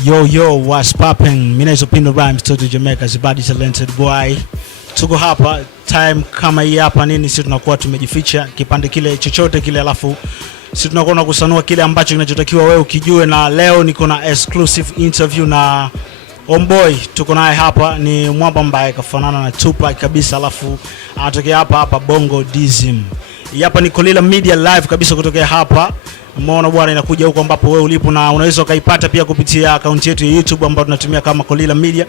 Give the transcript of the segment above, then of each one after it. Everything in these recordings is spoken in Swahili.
Yo, what's poppin'? Mimi naitwa Pino Rhymes, Toto Jamaica, Zibadi talented boy. Tuko hapa time kama hii hapa nini, sisi tunakuwa tumejificha kipande kile chochote kile, alafu sisi tunakuwa na kusanua kile ambacho kinachotakiwa wewe ukijue. Na leo niko na exclusive interview na Homeboy. Tuko naye hapa, ni mwamba ambaye kafanana na Tupac kabisa, alafu anatokea hapa Bongo DSM. Hapa ni Kolila Media live kabisa kutokea hapa. Umeona bwana, inakuja huko ambapo wewe ulipo, na unaweza ukaipata pia kupitia account yetu ya YouTube ambayo tunatumia kama Kolila Media.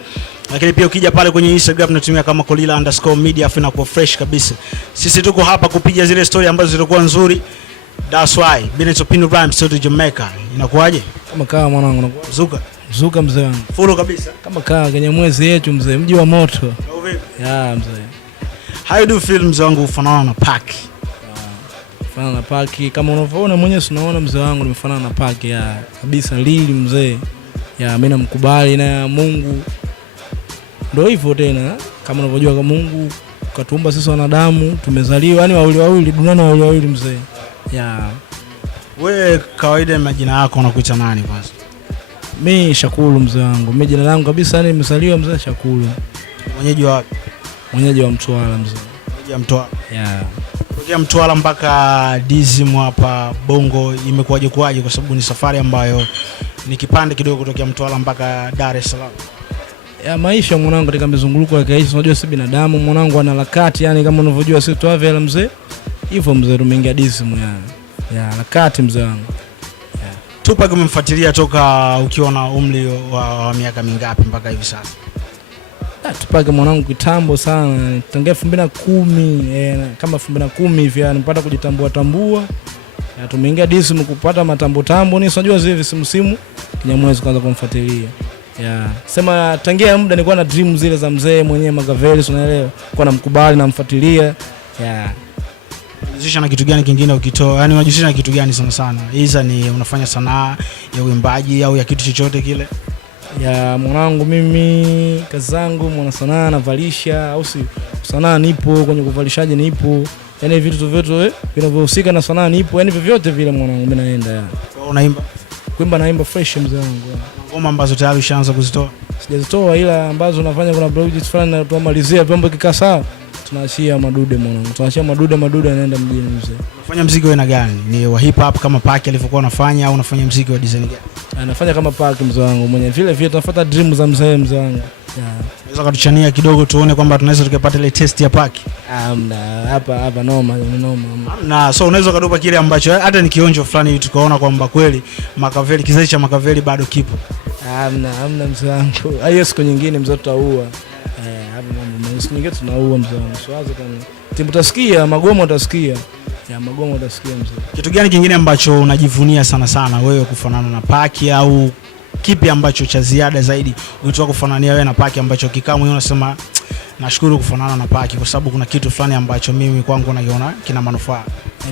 Lakini pia ukija pale kwenye Instagram tunatumia kama Kolila_media, afu inakuwa fresh kabisa. Sisi tuko hapa kupiga zile story ambazo zilikuwa nzuri. That's why Benito Pino Rhymes, Toto Jamaica. Inakuaje? Kama kaa mwanangu unakuwa zuka mzee wangu. Full kabisa. Kama kaa kwenye mwezi yetu mzee, mji wa moto. Ya mzee. How do films wangu ufanana na Pac? Fanana na Pac kama unavyoona mwenyewe, unaona mzee wangu nimefanana na Pac ya kabisa lili mzee. Ya mimi namkubali na Mungu. Ndio hivyo tena, kama unavyojua kama Mungu katuumba sisi wanadamu, tumezaliwa yani wawili duniani wawili mzee. Ya wewe kawaida majina yako unakuita nani kwanza? Mimi Shakuru mzee wangu. Mimi jina langu kabisa yani nimezaliwa mzee Shakuru. Mwenyeji wa Mtwara mzee. Mwenyeji wa Mtwara. Yeah. Kutoka Mtwara mpaka DSM hapa Bongo imekuwaje kwa sababu ni safari ambayo ni kipande kidogo kutoka Mtwara mpaka Dar es Salaam. Ya maisha mwanangu katika mizunguruko ya kaisi, unajua si binadamu mwanangu ana harakati yani kama unavyojua sisi travel mzee. Hivyo mzee tumeingia DSM ya harakati mzee wangu. Tupac umemfuatilia toka ukiwa na umri wa miaka mingapi mpaka hivi sasa? Tupac mwanangu kitambo sana, tangia 2010 kama 2010 hivi nilipata kujitambua. Ya tumeingia DSM kupata matambo ni unajua hivi simu Kinyamwezi kwanza kumfuatilia. Ya sema tangia muda nilikuwa na dream zile za mzee mwenyewe Magaveli, unaelewa? Kwa namkubali na mfuatilia. Ya unajishana na kitu gani kingine ukitoa? Yaani unajishana na kitu gani sana? Hiza ni unafanya sanaa ya uimbaji au ya kitu chochote kile? Ya mwanangu mimi kazi zangu mwana sanaa navalisha, au si sanaa nipo kwenye kuvalishaje nipo. Yaani vitu vyote vinavyohusika na sanaa nipo, yaani vyovyote vile mwanangu mimi naenda ya. Unaimba? Kuimba naimba fresh mzee wangu. Ngoma ambazo tayari ushaanza kuzitoa? Sijazitoa, ila ambazo nafanya kuna project fulani na tuamalizia vyombo kikaa sawa. Tunaachia madude mwanangu. Tunaachia madude anaenda mjini mzee. Unafanya muziki wa aina gani? Ni wa hip hop kama Pac alivyokuwa anafanya, au unafanya muziki wa design gani? Anafanya kama Pac mzee wangu mwenyewe. Vile tunafuata dream za mzee wangu. Unaweza kutuchania kidogo tuone kwamba tunaweza tukapata ile test ya Pac? Hamna, hapa noma. Na so unaweza kudopa kile ambacho hata ni kionjo fulani tukaona kwamba kweli Makaveli, kizazi cha Makaveli bado kipo. Hamna mzee wangu. Hiyo siku nyingine mzee tutaua. Hapo mambo siku nyingine tunaua mzee wangu. Siwaze kama timu utasikia, magoma utasikia. Ya magoma utasikia mzee. Kitu gani kingine ambacho unajivunia sana wewe kufanana na Pac, au kipi ambacho cha ziada zaidi unataka kufanania wewe na Pac ambacho kikaa mwenyewe unasema nashukuru kufanana na Pac kwa sababu kuna kitu fulani ambacho mimi kwangu nakiona kina manufaa?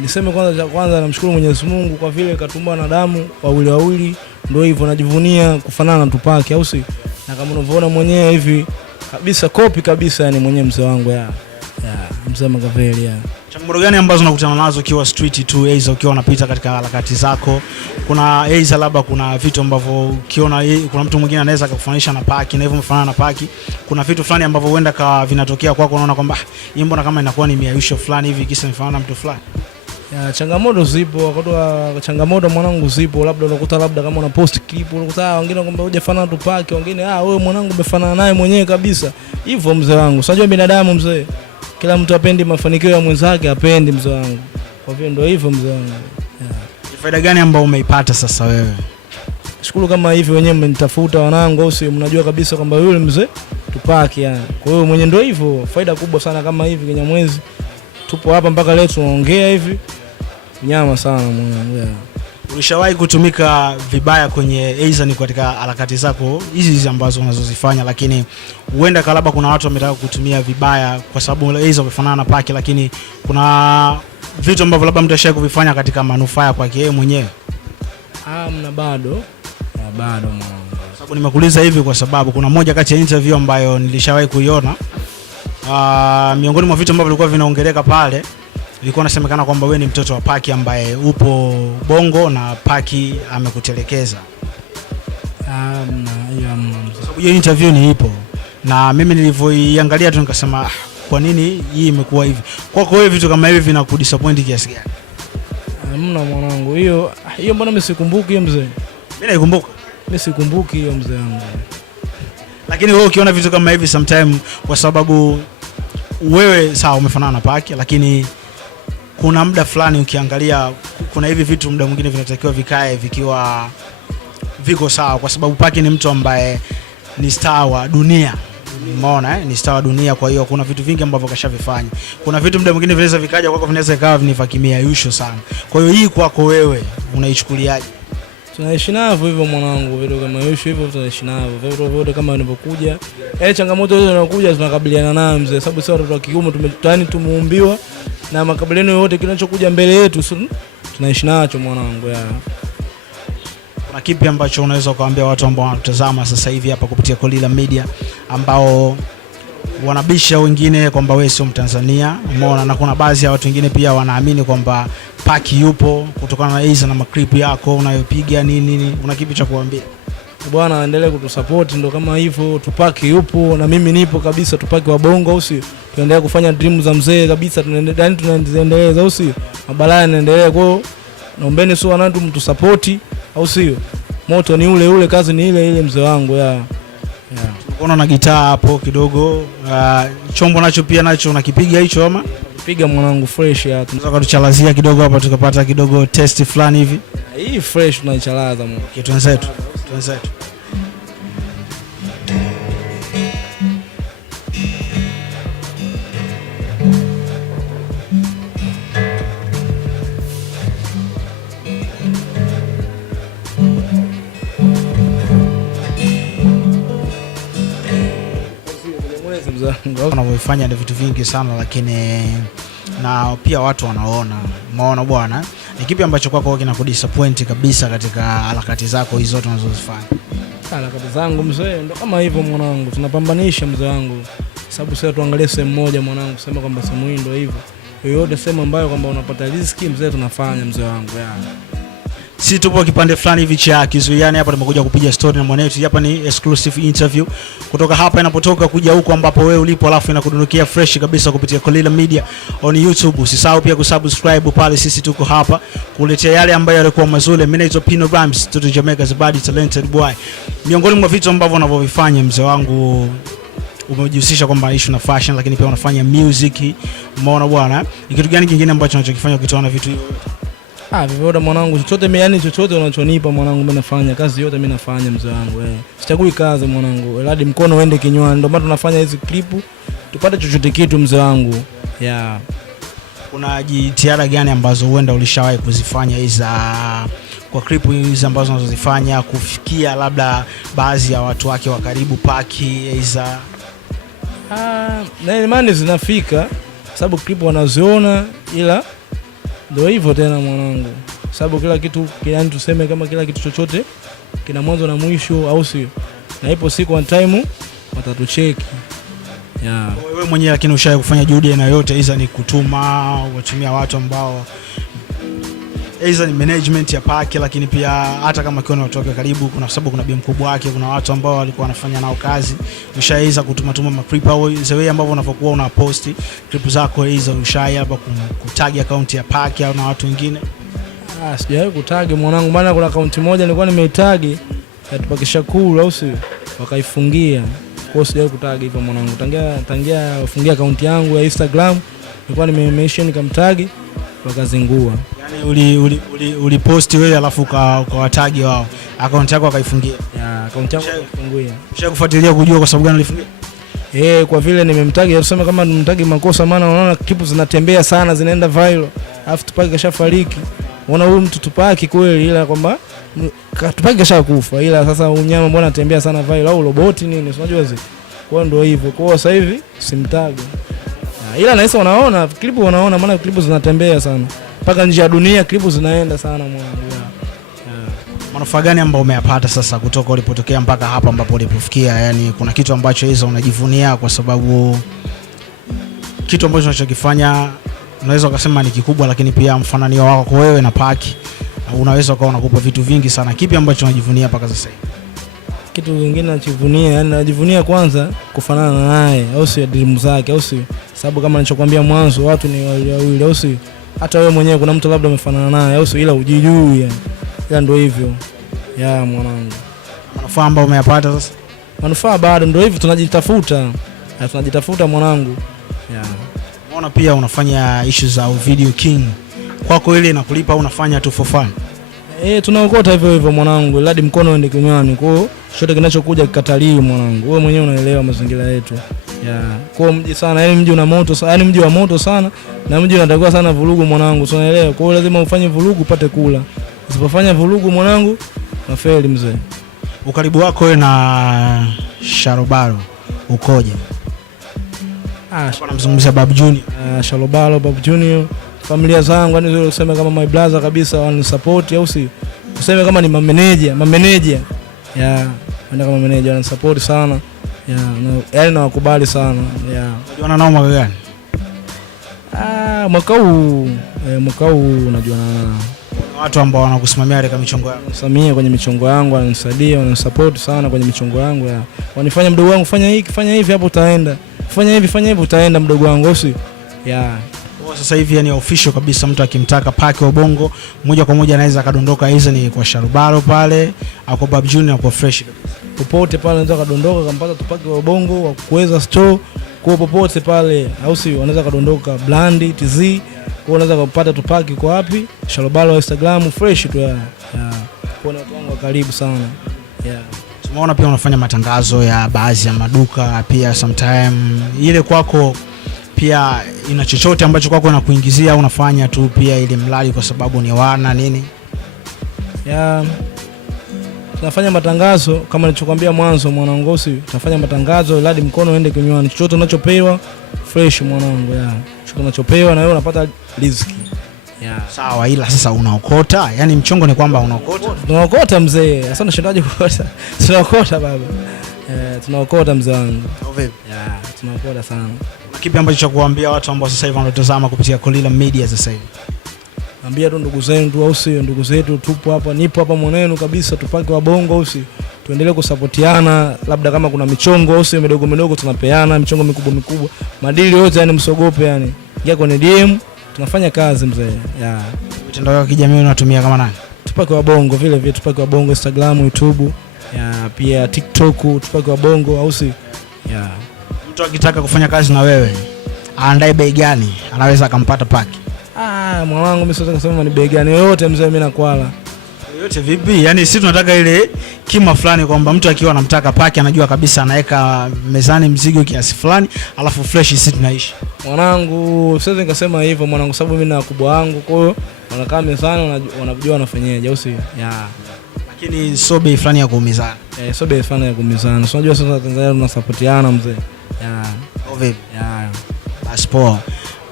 Niseme kwanza namshukuru Mwenyezi Mungu kwa vile katumba na damu wawili, ndio hivyo najivunia kufanana na Tupac, au si? Na kama unavyoona mwenyewe hivi kabisa kopi kabisa yani mwenyewe mzee wangu ya mzee Magaveli ya. Changamoto gani ambazo unakutana nazo ukiwa street tu, aidha ukiwa unapita katika harakati zako? Kuna aidha labda kuna vitu ambavyo ukiona kuna mtu mwingine anaweza kukufanisha na Pac na hivyo umefanana na Pac, kuna vitu fulani ambavyo huenda ka vinatokea kwako unaona kwamba hii mbona kama inakuwa ni miayusho fulani hivi kisa nifanana na mtu fulani? Ya changamoto zipo, changamoto mwanangu zipo, labda unakuta labda kama una post clip unakuta wengine kwamba hujafanana na Tupac, wengine wewe mwanangu umefanana naye mwenyewe kabisa. Hivyo mzee wangu, unajua binadamu mzee, kila mtu apendi mafanikio ya mwenzake, apendi mzee wangu. Kwa hivyo ndio hivyo mzee wangu. Ni faida gani ambayo umeipata sasa wewe? Shukuru kama hivi wenyewe mmenitafuta wanangu, au si mnajua kabisa kwamba yule mzee Tupac yani. Kwa hiyo mwenyewe ndio hivyo, faida kubwa sana kama hivi Kinyamwezi. Tupo hapa mpaka leo tunaongea hivi. Nyama sana mwanangu. Ulishawahi kutumika vibaya kwenye aidha ni katika harakati zako hizi ambazo unazozifanya, lakini huenda kalaba kuna watu wametaka kutumia vibaya kwa sababu aidha umefanana na Pac, lakini kuna vitu ambavyo labda mtashaye kuvifanya katika manufaa kwake yeye mwenyewe? Mna bado mwanangu. Sababu nimekuuliza hivi kwa sababu kuna moja kati ya interview ambayo nilishawahi kuiona, miongoni mwa vitu ambavyo vilikuwa vinaongeleka pale ilikuwa inasemekana kwamba wewe ni mtoto wa Pac ambaye upo Bongo na Pac amekutelekeza. Hiyo interview ni ipo na mimi nilivyoiangalia tu nikasema kwa nini hii imekuwa hivi? Kwako wewe vitu kama hivi vinakudisappoint kiasi gani? Hamna mwanangu, hiyo mbona mimi sikumbuki hiyo mzee? Mimi naikumbuka. Mimi sikumbuki hiyo mzee wangu. Lakini wewe ukiona vitu kama hivi sometime, kwa sababu wewe sawa umefanana na Paki, lakini kuna muda fulani ukiangalia kuna hivi vitu muda mwingine vinatakiwa vikae vikiwa viko sawa, kwa sababu Paki ni mtu ambaye ni star wa dunia. Umeona ni star wa dunia, kwa hiyo kuna vitu vingi ambavyo kashavifanya. Kuna vitu muda mwingine vinaweza vikaja kwako vinaweza ikawa vinifakimia yusho sana. Kwa hiyo hii kwako wewe unaichukuliaje? Tunaishi navyo hivyo mwanangu, vitu kama yusho hivyo tunaishi navyo. Vitu vyote kama vinavyokuja, changamoto hizo zinakuja tunakabiliana nazo mzee, sababu sisi watoto wa kiume tumeumbiwa na makabiliano yote, kinachokuja mbele yetu tunaishi nacho mwanangu ya. Kuna kipi ambacho unaweza kuambia watu ambao wanatazama sasa hivi hapa kupitia Kolila Media ambao wanabisha wengine kwamba wewe sio Mtanzania? Umeona, na kuna baadhi ya watu wengine pia wanaamini kwamba Paki yupo kutokana na hizo na maklip yako unayopiga nini. Una kipi cha kuambia? Bwana aendelee kutusupport, ndo kama hivyo. Tupaki yupo na mimi nipo kabisa, Tupaki wa Bongo au sio? Tuendelee kufanya dream za mzee kabisa, tunaendeleza au sio? Mabalaa yanaendelea, kwa hiyo naombeni sio wanatu mtusupport au sio? Moto ni ule, kazi ni ile mzee wangu ya. Unaona na gitaa hapo kidogo, chombo nacho pia nacho unakipiga hicho ama? Piga mwanangu fresh ya. Tunaweza kutuchalazia kidogo hapa tukapata kidogo test fulani hivi. Hii fresh tunaichalaza mwanangu. Okay, tuanzetu. Wanavyofanya ni vitu vingi sana, lakini na pia watu wanaona. Umeona bwana, ni kipi ambacho kwako kinakudisappoint kabisa katika harakati zako hizo zote unazozifanya? Harakati zangu mzee ndo kama hivyo mwanangu, tunapambanisha mzee wangu, sababu sasa tuangalie sehemu moja mwanangu, kusema kwamba sehemu hii ndio hivyo. Yoyote sehemu ambayo kwamba unapata riziki mzee tunafanya mzee wangu ya. Si tupo kipande fulani hivi cha Kizuiani hapa, tumekuja kupiga story na mwanetu. Hapa ni exclusive interview kutoka hapa inapotoka kuja huko ambapo wewe ulipo, alafu inakudundukia fresh kabisa kupitia Kolila Media on YouTube. Usisahau pia kusubscribe pale, sisi tuko hapa kuletea yale ambayo yalikuwa mazuri. Mimi naitwa Pino Rhymes, mtoto Jamaica's body talented boy. Miongoni mwa vitu ambavyo unavyovifanya mzee wangu, umejihusisha kwamba issue na fashion, lakini pia unafanya music. Umeona bwana, ni kitu gani kingine ambacho unachokifanya ukitoa na vitu hivyo? Vivyoda mwanangu, chochote unachonipa mwanangu mimi nafanya, kazi yote mimi nafanya mzee wangu Sichagui kazi mwanangu, hadi mkono uende kinywani. Ndio maana tunafanya hizi clip tupate chochote kitu mzee wangu. Kuna jitihada gani ambazo huenda ulishawahi kuzifanya hizo kwa clip hizi ambazo unazozifanya kufikia labda baadhi ya watu wake wa karibu Paki hizo? Na imani zinafika sababu clip wanaziona, ila ndio hivyo tena mwanangu, sababu kila kitu yani tuseme kama kila kitu chochote kina mwanzo na mwisho au sio? Na ipo siku one time watatucheki. Wewe mwenyewe lakini ushawahi kufanya juhudi na yote hizo, ni kutuma watumia watu ambao hizo ni management ya Paki, lakini pia hata kama kiona watu wake karibu, kuna sababu kuna bi mkubwa wake, kuna watu ambao walikuwa wanafanya nao kazi, ushaweza kutuma maclip au zewe ambao unapokuwa una post clip zako hizo, ushai hapa kutag account ya Paki au na watu wengine? Sijawahi kutag mwanangu, maana kuna account moja nilikuwa nimeitag ya Tupakisha cool au sio, wakaifungia. Kwa hiyo sijawahi kutag hivyo mwanangu, tangia wafungia account yangu ya Instagram nilikuwa nimemention nikamtag wakazingua. Yani uliposti wewe alafu ukawatagi wao, account yako wakaifungia? Account yangu wakaifungia. Ushakufuatilia kujua kwa sababu gani alifungia? Kwa vile nimemtagi, tuseme kama nimemtagi makosa, maana unaona clip zinatembea sana, zinaenda viral. Alafu Tupaki kashafariki. Unaona huyu mtu Tupaki kweli, ila kwamba Tupaki kashakufa, ila sasa unyama mbona anatembea sana viral au roboti nini, unajua zi. Kwa ndio hivyo. Kwa sasa hivi simtagi. Ila naisa wanaona clip, wanaona maana clip zinatembea sana. Paka nje ya dunia clip zinaenda sana mwanangu. Manufaa gani ambao umeyapata sasa kutoka ulipotokea mpaka hapa ambapo ulipofikia? Yani kuna kitu ambacho hizo unajivunia kwa sababu kitu ambacho unachokifanya unaweza ukasema ni kikubwa, lakini pia mfananio wako kwa wewe na Paki unaweza ukawa unakupa vitu vingi sana. Kipi ambacho unajivunia mpaka sasa hivi? Kitu kingine najivunia, yani najivunia kwanza kufanana naye, au si dream zake, au si sababu kama nilichokuambia mwanzo watu ni wawili, au si hata wewe mwenyewe kuna mtu labda umefanana naye, au si ila hujijui yani. Ila ndio hivyo. Ya mwanangu. Manufaa ambayo umeyapata sasa? Manufaa bado ndio hivyo, tunajitafuta. Tunajitafuta mwanangu. Ya. Unaona pia unafanya issues za video king. Kwako ile inakulipa au unafanya tu for fun? Tunaokota hivyo hivyo mwanangu, hadi mkono uende kinywani. Kwa hiyo chochote kinachokuja kikatalii mwanangu. Wewe mwenyewe unaelewa mazingira yetu. Ya. Kwa mji sana, yani mji una moto sana, yani mji wa moto sana na mji unatakiwa sana vurugu mwanangu, unaelewa? Kwa hiyo lazima ufanye vurugu upate kula. Usipofanya vurugu mwanangu, unafeli mzee. Ukaribu wako wewe na Shalobalo ukoje? Namzungumzia Babu Junior. Shalobalo, Babu Junior, familia zangu yani zile useme kama my brother kabisa, wana support, au si useme kama ni mameneja. Ya, wana kama manager wana support sana. Ya, yani nawakubali sana. Ya. Unajuana nao mwaka gani? Mwaka huu unajuana nao. Watu ambao wanakusimamia katika michongo yako. Samia kwenye michongo yangu, wananisaidia, wananisupport sana kwenye michongo yangu. Ya. Wanifanya mdogo wangu, fanya hiki, fanya hivi hapo utaenda. Fanya hivi utaenda mdogo wangu, usi. Ya. Kwa sasa hivi yani official kabisa, mtu akimtaka Paki wa Bongo moja kwa moja anaweza kadondoka, hizo ni kwa Shalobalo pale au kwa Babu Junior, kwa fresh kabisa. Popote pale anaweza kadondoka kampata Tupaki wa Bongo wa kuweza store, kwa popote pale, au si wanaweza kadondoka Blandi TZ, kwa unaweza kupata Tupaki kwa wapi? Shalobalo wa Instagram fresh tu. Ya. Kwa watu wangu karibu sana. Ya. Tumeona pia unafanya matangazo ya baadhi ya maduka pia sometime. Ile kwako pia ina chochote ambacho kwako inakuingizia au unafanya tu pia ili mlali kwa sababu ni wana nini? Ya. Tunafanya matangazo kama nilichokuambia mwanzo mwanangu, tunafanya matangazo hadi mkono uende kinywani. Chochote unachopewa fresh mwanangu. Ya. Chochote unachopewa na wewe unapata riziki. Ya. Sawa, ila sasa unaokota? Yaani mchongo ni kwamba unaokota? Tunaokota mzee. Sasa unashindaje kuokota? Tunaokota baba. Tunaokota mzee wangu. Vipi? Ya, tunaokota sana. Na kipi ambacho cha kuambia watu ambao sasa hivi wanatazama kupitia Kolila Media sasa hivi? Naambia tu ndugu zangu, au sio ndugu zetu, tupo hapa, nipo hapa mwanenu kabisa, Tupaki wa Bongo, au sio? Tuendelee kusapotiana, labda kama kuna michongo au sio midogo tunapeana, michongo mikubwa. Madili yote yani msogope yani. Ingia kwenye DM, tunafanya kazi mzee. Ya. Mitandao ya kijamii unatumia kama nani? Tupaki wa Bongo vile vile, Tupaki wa Bongo Instagram, YouTube, ya pia TikTok, Tupaki wa Bongo, au sio? Ya. Mtu akitaka kufanya kazi na wewe, aandae bei gani anaweza akampata Paki? Mwanangu mimi siwezi kusema ni bei gani yoyote mzee, mimi nakwala. Yote vipi? Yaani sisi tunataka ile kima fulani kwamba mtu akiwa anamtaka Paki anajua kabisa anaweka mezani mzigo kiasi fulani, alafu fresh sisi tunaishi. Mwanangu siwezi nikasema hivyo mwanangu, sababu mimi na wakubwa wangu, kwa hiyo wanakaa mezani wanajua wanafanyaje, au sio? Ya. Lakini sio bei fulani ya kuumizana. Sio bei fulani ya kuumizana. Unajua sasa Tanzania tunasupportiana mzee. Ya. Vipi? Ya. Basi poa.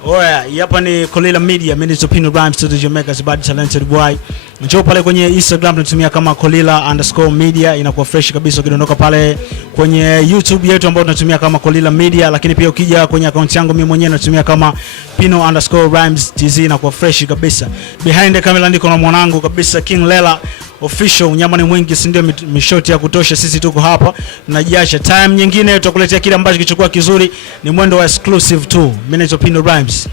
Oya, hapa ni Kolila Media, mimi ni Pino Rhymes to the Jamaica's bad talented boy. Njoo pale kwenye Instagram tunatumia kama Kolila_media, inakuwa fresh kabisa. Ukidondoka pale kwenye YouTube yetu ambayo tunatumia kama Kolila Media, lakini pia ukija kwenye account yangu mimi mwenyewe natumia kama Pino_Rhymes TZ, inakuwa fresh kabisa. Behind the camera ndiko na mwanangu kabisa King Lela official, unyama ni mwingi, si ndio? Mishoti ya kutosha, sisi tuko hapa tunajiacha. Time nyingine tutakuletea kile ambacho kichokuwa kizuri, ni mwendo wa exclusive tu. Mimi ni Pino Rhymes.